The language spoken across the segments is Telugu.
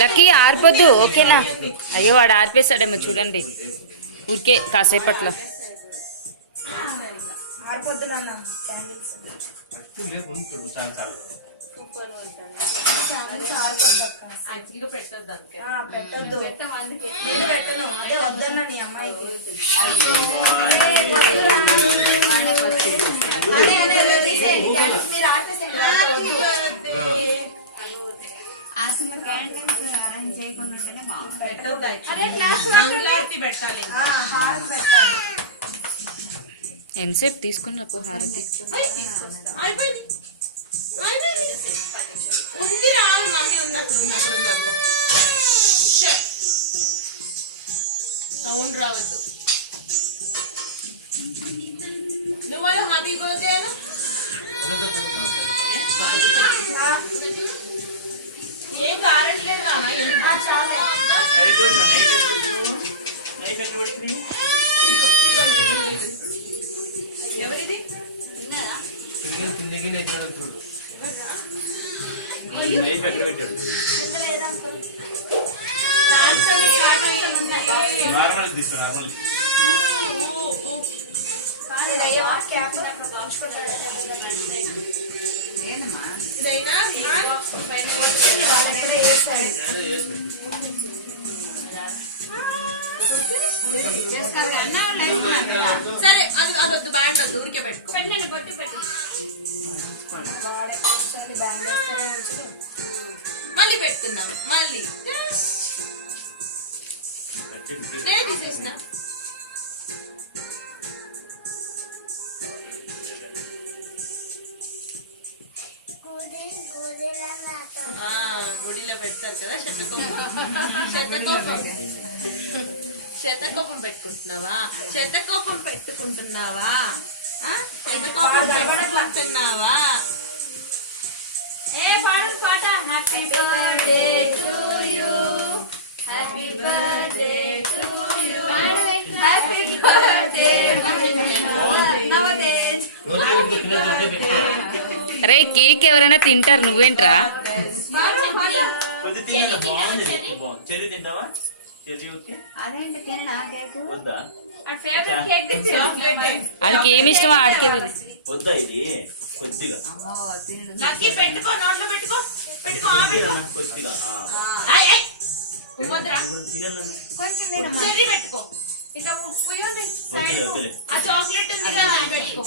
లక్కీ ఆరిపోద్దు ఓకేనా? అయ్యో వాడు ఆరిపేస్తాడేమో చూడండి ఊరికే కాసేపట్లో. ఆరిపోద్దు నాన్న పెట్టద్దు నేను పెట్టను అదే వద్దన్నా నీ అమ్మాయికి. ఎంతసేపు తీసుకున్నట్టు హారతి సౌండ్ రావద్దు. నువ్వు వాళ్ళు హ్యాపీ బర్త్డే ఏం కారట్లేదు ఎవరిది సరే అది అదొద్దు బ్యాండ్ వద్దు ఊరికే పెట్టుకో. మళ్ళీ పెడుతున్నాం మళ్ళీ తీసేసిన గుడిలో పెడతారు కదా శతకోపం పెట్టుకుంటున్నావా? శతకోపం పెట్టుకుంటున్నావా? పెట్టుకుంటున్నావా? ఏ పాడలు పాట. Happy birthday to you, happy birthday to you, happy birthday Navtej. అరే కేక్ ఎవరైనా తింటారు నువ్వేంట్రా? వాళ్ళకి ఏమి ఇష్టమో ఆడికి పెట్టుకో నోట్లో పెట్టుకో పెట్టుకో చెర్రీ పెట్టుకో. ఇట్లా ఆ చాక్లెట్ ఉంది కదా పెట్టుకో.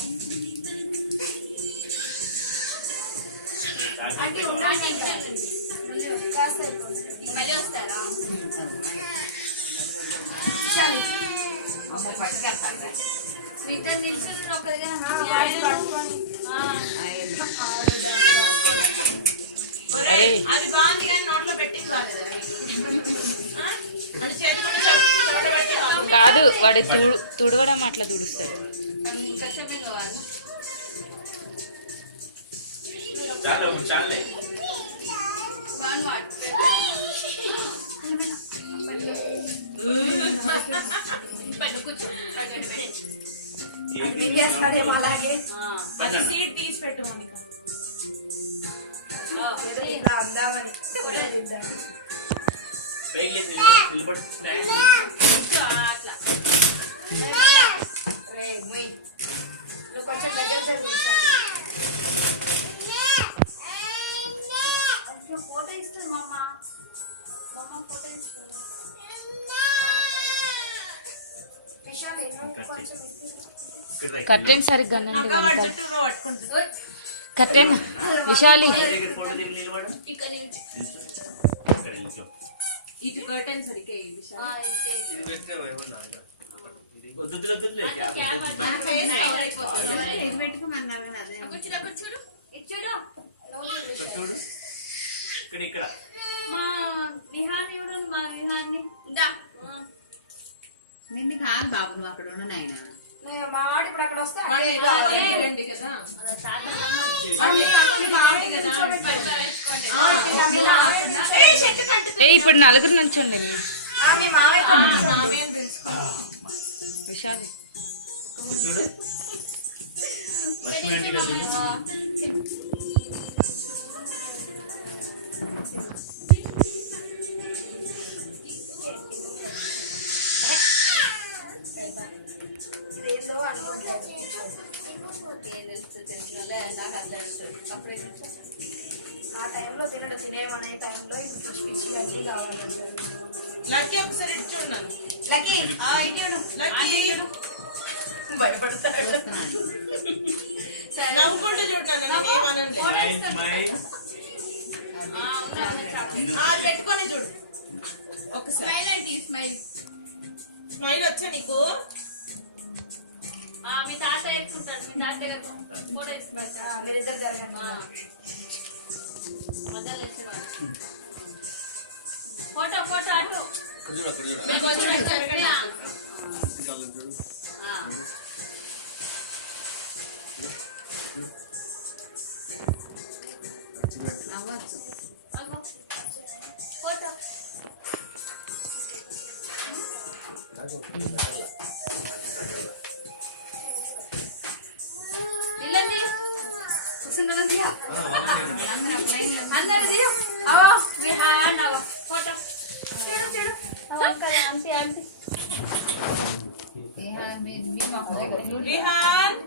మళ్ళీ వస్తారా? అది బాగుంది కానీ నోట్లో పెట్టింది కాదు వాడు తుడవడం అట్లా తుడుస్తాడు. అలాగే సీట్ తీసి పెట్టుకోండి అందామని అట్లా నువ్వు కొంచెం దగ్గర ఫోటో ఇస్తుంది మా అమ్మ. ఫోటో ఇస్తుంది విశాల్ కొంచెం కట్టెన్ సరిగ్గా కట్టెన్ విశాలి ఇది కర్టెన్ సరిగ్గా నిన్ను కాదు బాబు నువ్వు అక్కడ ఉన్న నాయన మా వాడు ఇప్పుడు అక్కడ వస్తే ఇప్పుడు నలుగురు నుంచండి మామయ్య చూడు లక్ష్మి ఆంటీ గారు ఇదేందో అనుకోవట్లేదు. ఏం తెలుస్తుంది తెలిసినోళ్ళే నాకు అర్థం అవుతుంది. అప్పుడే ఆ టైంలో తినేమనే టైంలో ఇప్పుడు పిచ్చి పిచ్చి అన్నీ కావాలంటారు. లక్కీ ఒకసారి ఇటు చూడన్నాను. లక్కీ ఇటు చూడు. లక్కీ భయపడతాడు. వస్తున్నాను. నవ్వుకుంటూ చూడన్నాను. ఏమనండి పెట్టుకొని చూడు ఒకసారి. స్మైల్ అంటే స్మైల్. స్మైల్ వచ్చా నీకు? మీ తాత ఎక్కుంటాడు. మీ తాత దగ్గర ఫోటో ఇస్తున్నారు. మీరిద్దరు జరగండి. మధ్యలో వేసేవాడు. ఫోటో ఫోటో అటు అక్కడ చూడు మేము వదిలి జరగండి. కళ్ళు చూడు నవ్వచ్చు. ఫోటో ఇల్లండి కూర్చుంటాను దియా. అందరు దియా. అవో మీ హ్యాండ్ అవో ఫోటో చూడు చూడు. అంకల్ ఆంటీ ఆంటీ మీ మొక్క దగ్గర విహాన్